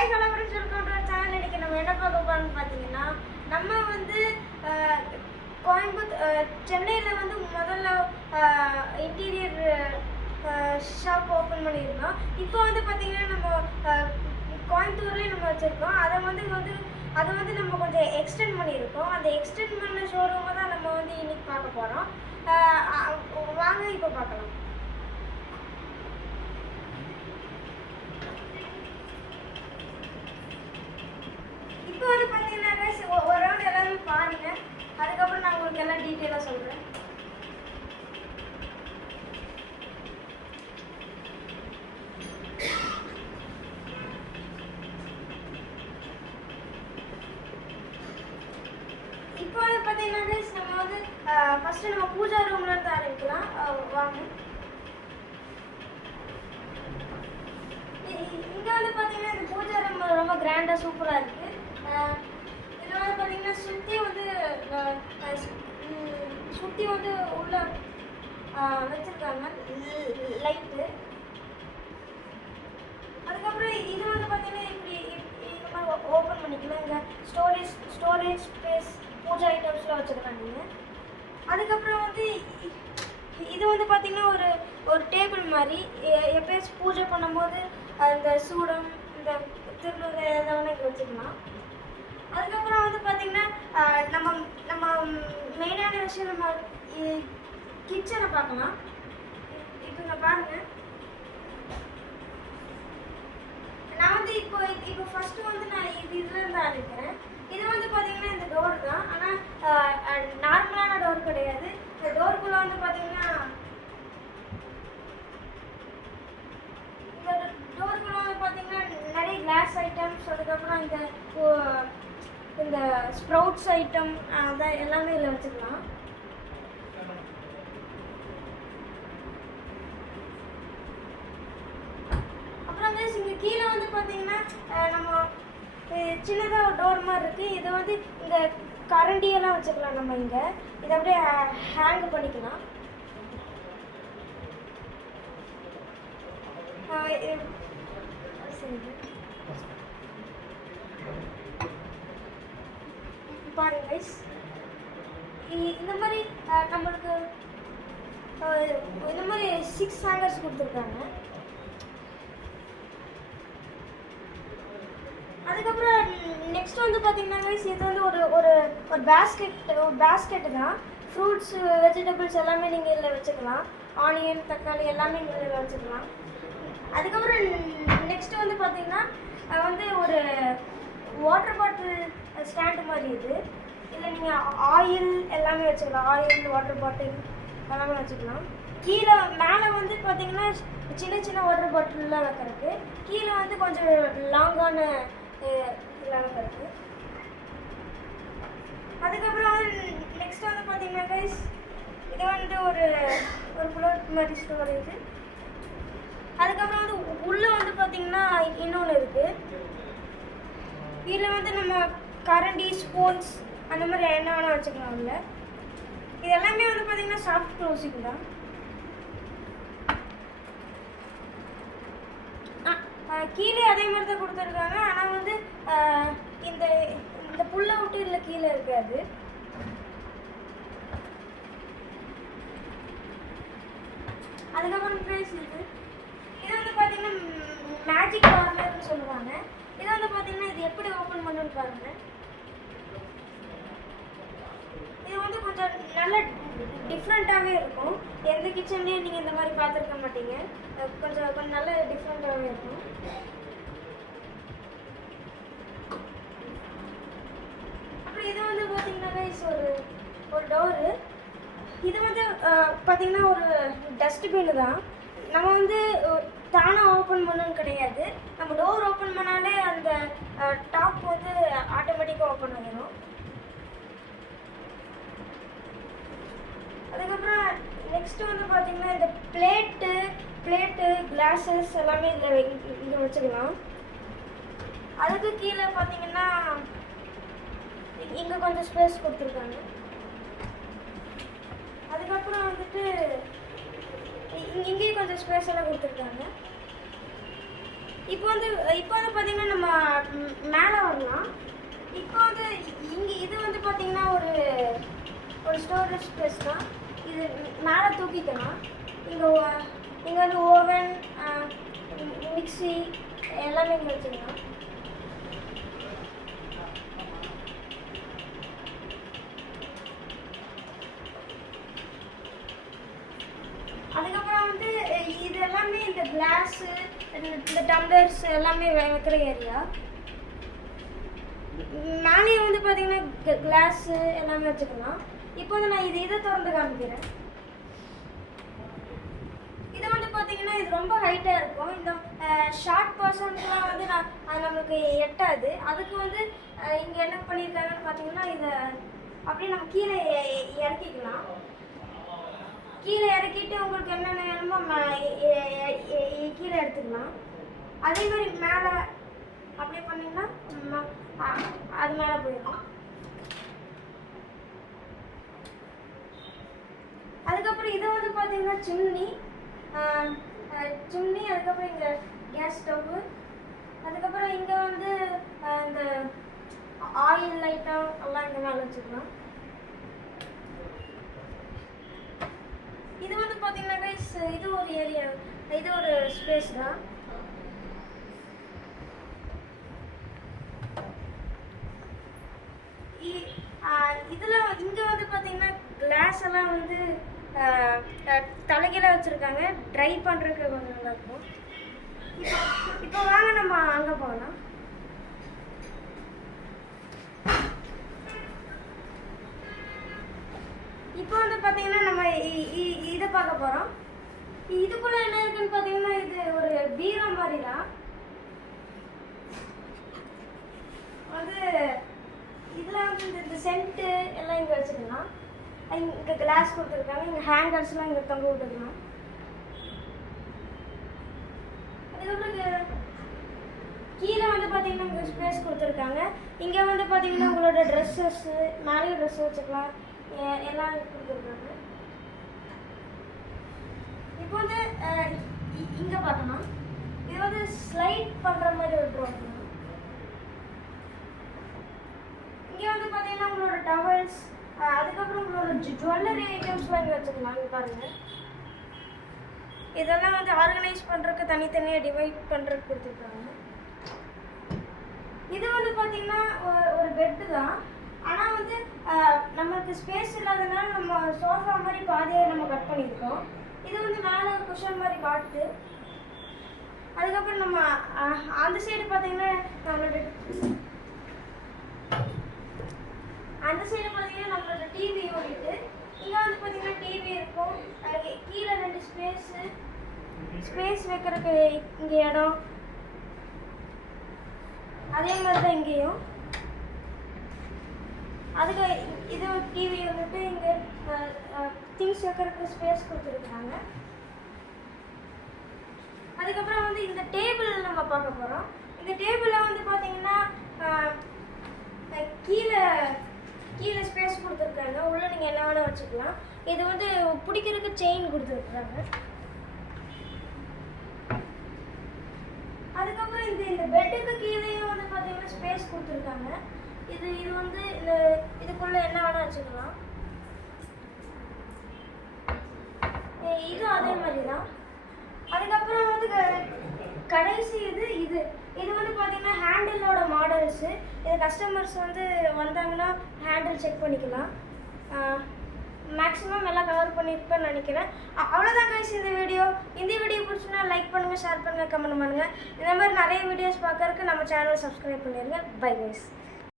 Hi hello friends, welcome to channel. இன்னைக்கு நம்ம என்ன பார்க்க போறோம்னு பார்த்தீங்கன்னா, நம்ம வந்து சென்னையில் வந்து முதல்ல இன்டீரியர் ஷாப் ஓப்பன் பண்ணியிருந்தோம். இப்போ வந்து பார்த்தீங்கன்னா நம்ம கோயம்புத்தூர்லேயே நம்ம வச்சுருக்கோம். அதை வந்து நம்ம கொஞ்சம் எக்ஸ்டெண்ட் பண்ணியிருக்கோம். அந்த எக்ஸ்டெண்ட் பண்ண ஷோரூமை தான் நம்ம வந்து இன்னைக்கு பார்க்க போகிறோம். வாங்க இப்போ பார்க்கலாம். இப்போ வந்து பார்த்தீங்கன்னா ஒரு ரவுண்ட் எல்லாமே பாருங்க, அதுக்கப்புறம் நான் உங்களுக்கு எல்லாம் டீட்டெயிலாக சொல்கிறேன். இப்போ வந்து பார்த்தீங்கன்னா நம்ம வந்து ஃபஸ்ட்டு நம்ம பூஜா ரூம்ல இருந்து ஆரம்பிக்கலாம். வாங்க. இங்கே வந்து பார்த்தீங்கன்னா இந்த பூஜா ரூம் ரொம்ப கிராண்டாக சூப்பராக இருக்குது. இதில் வந்து பார்த்தீங்கன்னா சுற்றி வந்து உள்ள வச்சுருக்காங்க லைட்டு. அதுக்கப்புறம் இது வந்து பார்த்தீங்கன்னா இப்படி இந்த மாதிரி ஓப்பன் பண்ணிக்கலாம். இங்கே ஸ்டோரேஜ் ஸ்பேஸ் பூஜா ஐட்டம்ஸ்லாம் வச்சுருக்காங்க நீங்கள். அதுக்கப்புறம் வந்து இது வந்து பார்த்திங்கன்னா ஒரு டேபிள் மாதிரி எப்போயாச்சும் பூஜை பண்ணும்போது அந்த சூடம் இந்த திருநூறு எதனா இங்கே வச்சுக்கலாம். அதுக்கப்புறம் வந்து பார்த்திங்கன்னா நம்ம மெயினான விஷயம் நம்ம கிச்சனை பார்க்கலாம். இப்போ இங்கே பாருங்கள், நான் வந்து இப்போ ஃபஸ்ட்டு வந்து நான் இதுலேருந்து ஆரம்பிக்கிறேன். இது வந்து பார்த்தீங்கன்னா இந்த டோர் தான், ஆனால் நார்மலான டோர் கிடையாது. இந்த டோருக்குள்ளே வந்து பார்த்தீங்கன்னா நிறைய கிளாஸ் ஐட்டம்ஸ், அதுக்கப்புறம் இந்த ஸ்ப்ரவுட்ஸ் ஐட்டம் அதான் எல்லாமே இதில் வச்சுக்கலாம். அப்புறம் இங்கே கீழே வந்து பார்த்தீங்கன்னா நம்ம சின்னதாக ஒரு டோர் மாதிரி இருக்குது. இதை வந்து இந்த கரண்டியெல்லாம் வச்சுக்கலாம். நம்ம இங்கே இதை அப்படியே ஹேங் பண்ணிக்கலாம். பாருங்க கைஸ், இந்த மாதிரி நம்மளுக்கு இந்த மாதிரி 6 ஹேங்கர்ஸ் கொடுத்துருக்காங்க. அதுக்கப்புறம் நெக்ஸ்ட் வந்து பார்த்தீங்கன்னா கைஸ், இது வந்து ஒரு பேஸ்கெட்டு தான். ஃப்ரூட்ஸ் வெஜிடபிள்ஸ் எல்லாமே நீங்கள் இதில் வச்சுக்கலாம். ஆனியன் தக்காளி எல்லாமே நீங்கள் இதில் வச்சுக்கலாம். அதுக்கப்புறம் நெக்ஸ்ட்டு வந்து பார்த்தீங்கன்னா வந்து ஒரு வாட்டர் பாட்டில் ஸ்டாண்டு மாதிரி இது. இதில் நீங்கள் ஆயில் எல்லாமே வச்சுக்கலாம். ஆயில், வாட்டர் பாட்டில் எல்லாமே வச்சுக்கலாம். கீழே மேலே வந்து பார்த்தீங்கன்னா சின்ன வாட்டர் பாட்டில்லாம் வைக்கிறதுக்கு, கீழே வந்து கொஞ்சம் லாங்கான இதெல்லாம் வைக்கிறதுக்கு. அதுக்கப்புறம் நெக்ஸ்ட் வந்து பார்த்தீங்கன்னா கைஸ், இது வந்து ஒரு ஃப்ளோட் மாதிரி ஸ்டோரேஜ். அதுக்கப்புறம் வந்து உள்ளே வந்து பார்த்தீங்கன்னா இன்னொன்று இருக்குது. இதில் வந்து நம்ம கரண்டி, ஸ்பூன்ஸ் அந்த மாதிரி என்ன வேணால் வச்சுக்கலாம். உள்ள இது எல்லாமே வந்து பார்த்தீங்கன்னா சாஃப்ட் க்ளோசிங் தான். கீழே அதே மாதிரி தான் கொடுத்துருக்காங்க, ஆனால் வந்து இந்த புல்லை விட்டு இதில் கீழே இருக்காது. அதுக்கப்புறம் ப்ரைஸ் இது வந்து பார்த்தீங்கன்னா மேஜிக் கார்னர்னு சொல்லுவாங்க. இது வந்து பார்த்தீங்கன்னா இது எப்படி ஓப்பன் பண்ணணும்னு பாருங்க. இது வந்து கொஞ்சம் நல்ல டிஃப்ரெண்ட்டாகவே இருக்கும். எந்த கிச்சன்லேயும் நீங்கள் இந்த மாதிரி பார்த்துருக்க மாட்டீங்க. கொஞ்சம் நல்ல டிஃப்ரெண்ட்டாகவே இருக்கும். அப்புறம் இது வந்து பார்த்தீங்கன்னா ஒரு டோரு. இது வந்து பார்த்தீங்கன்னா ஒரு டஸ்ட்பின் தான். நம்ம வந்து தானாக ஓப்பன் பண்ணணும்னு கிடையாது. நம்ம டோர் ஓப்பன் பண்ணாலே அந்த டாப் வந்து ஆட்டோமேட்டிக்காக ஓப்பன் ஆகிடும். அதுக்கப்புறம் நெக்ஸ்ட்டு வந்து பார்த்தீங்கன்னா இந்த பிளேட்டு கிளாஸஸ் எல்லாமே இங்கே வச்சுக்கலாம். அதுக்கு கீழே பார்த்தீங்கன்னா இங்கே கொஞ்சம் ஸ்பேஸ் கொடுத்துருக்காங்க. அதுக்கப்புறம் வந்துட்டு இங்கேயும் கொஞ்சம் ஸ்பேஸ் எல்லாம் கொடுத்துருக்காங்க. இப்போ வந்து பார்த்தீங்கன்னா நம்ம மேலே வரலாம். இப்போ வந்து இங்கே இது வந்து பார்த்தீங்கன்னா ஒரு ஸ்டோரேஜ் ஸ்பேஸ் தான். இது மேலே தூக்கிக்கலாம். இங்கே வந்து ஓவன், மிக்ஸி எல்லாமே இங்கே வச்சுக்கலாம். அதுக்கப்புறம் வந்து இது எல்லாமே இந்த கிளாஸு, இந்த டம்ளர்ஸ் எல்லாமே வைக்கிற ஏரியா. மேலே வந்து பார்த்தீங்கன்னா கிளாஸு எல்லாமே வச்சுக்கலாம். இப்போ வந்து நான் இதை திறந்து காமிக்கிறேன். இது வந்து பார்த்தீங்கன்னா இது ரொம்ப ஹைட்டாக இருக்கும். இந்த ஷார்ட் பர்சன்ஸ்லாம் வந்து அது நம்மளுக்கு எட்டாது. அதுக்கு வந்து இங்கே என்ன பண்ணியிருக்காங்கன்னு பார்த்தீங்கன்னா இதை அப்படியே நம்ம கீழே இறக்கிக்கலாம். கீழே இறக்கிட்டு உங்களுக்கு என்னென்ன வேணுமோ கீழே எடுத்துக்கலாம். அதே மாதிரி மேலே அப்படியே பண்ணிங்கன்னா அது மேலே போயிடும். அதுக்கப்புறம் இது வந்து பார்த்தீங்கன்னா சிம்னி. அதுக்கப்புறம் இங்கே கேஸ் ஸ்டவ்வு. அதுக்கப்புறம் இங்கே வந்து இந்த ஆயில் ஐட்டம் எல்லாம் இங்கே மேலே வச்சுக்கலாம். இது வந்து பார்த்தீங்கன்னா கைஸ் இது ஒரு ஏரியா, இது ஒரு ஸ்பேஸ் தான். இதில் இங்கே வந்து பார்த்தீங்கன்னா கிளாஸ் எல்லாம் வந்து தலைகீழ வச்சுருக்காங்க. ட்ரை பண்ணுறதுக்கு கொஞ்சம் நல்லா இருக்கும். இப்போ வாங்க நம்ம அங்கே போகலாம். இப்போ வந்து பார்த்தீங்கன்னா நம்ம இதை பார்க்க போகிறோம். இதுக்குள்ளே என்ன இருக்குன்னு பார்த்தீங்கன்னா இது ஒரு பீரோ மாதிரி தான். வந்து இதில் வந்து இந்த சென்ட்டு எல்லாம் இங்கே வச்சுக்கலாம். இங்கே கிளாஸ் கொடுத்துருக்காங்க. இங்கே ஹேங்கர்ஸ்லாம் இங்கே தொங்க விட்டுக்கலாம். அதுக்கப்புறம் கீழே வந்து பார்த்தீங்கன்னா இங்கே ஸ்பேஸ் கொடுத்துருக்காங்க. இங்கே வந்து பார்த்தீங்கன்னா உங்களோட ட்ரெஸ்ஸஸ்ஸு மேலே ட்ரெஸ் வச்சுக்கலாம் எல்லாம் கொடுத்துருக்காங்க. இப்போ வந்து இங்கே பார்த்தோம்னா இது வந்து ஸ்லைட் பண்ணுற மாதிரி ஒரு ட்ராப். இங்கே வந்து பார்த்தீங்கன்னா உங்களோட டவல்ஸ், அதுக்கப்புறம் உங்களோட ஜுவல்லரி ஐட்டம்ஸ்லாம் இங்கே வச்சுக்கலாம். இங்கே பாருங்கள், இதெல்லாம் வந்து ஆர்கனைஸ் பண்ணுறதுக்கு தனித்தனியாக டிவைட் பண்ணுறதுக்கு கொடுத்துருக்காங்க. இது வந்து பார்த்தீங்கன்னா ஒரு பெட்டு தான். ஆனால் வந்து நம்மளுக்கு ஸ்பேஸ் இல்லாதனால நம்ம சோஃபா மாதிரி பாதியாக நம்ம கட் பண்ணியிருக்கோம். இது வந்து மேலே குஷன் மாதிரி காட்டு. அதுக்கப்புறம் நம்ம அந்த சைடு பார்த்தீங்கன்னா நம்மளோட டிவி ஓடிட்டு, இங்கே வந்து பார்த்தீங்கன்னா டிவி இருக்கும். கீழே 2 ஸ்பேஸ் வைக்கிறதுக்கு இங்கே இடம். அதே மாதிரி தான் இங்கேயும். அதுக்கு இது டிவி வந்துட்டு இங்கே திங்ஸ் வைக்கிறதுக்கு ஸ்பேஸ் கொடுத்துருக்காங்க. அதுக்கப்புறம் வந்து இந்த டேபிள் நம்ம பார்க்க போகிறோம். இந்த டேபிளில் வந்து பார்த்தீங்கன்னா கீழே ஸ்பேஸ் கொடுத்துருக்காங்க. உள்ளே நீங்கள் என்ன வேணால் வச்சுக்கலாம். இது வந்து பிடிக்கிறதுக்கு செயின் கொடுத்துருக்குறாங்க. அதுக்கப்புறம் இந்த பெட்டுக்கு கீழேயும் வந்து பார்த்தீங்கன்னா ஸ்பேஸ் கொடுத்துருக்காங்க. இது வந்து இதுக்குள்ளே என்ன வேணால் வச்சுக்கலாம். இது அதே மாதிரி தான். அதுக்கப்புறம் வந்து கடைசி இது வந்து பார்த்தீங்கன்னா ஹேண்டிலோட மாடல்ஸு. இது கஸ்டமர்ஸ் வந்து வந்தாங்கன்னா ஹேண்டில் செக் பண்ணிக்கலாம். மேக்ஸிமம் எல்லாம் கவர் பண்ணியிருப்பேன்னு நினைக்கிறேன். அவ்வளோதான் கைஸ் இந்த வீடியோ. இந்த வீடியோ பிடிச்சுன்னா லைக் பண்ணுங்கள், ஷேர் பண்ணுங்கள், கமெண்ட் பண்ணுங்கள். இந்த மாதிரி நிறைய வீடியோஸ் பார்க்கறதுக்கு நம்ம சேனலை சப்ஸ்கிரைப் பண்ணிடுங்க. Bye guys.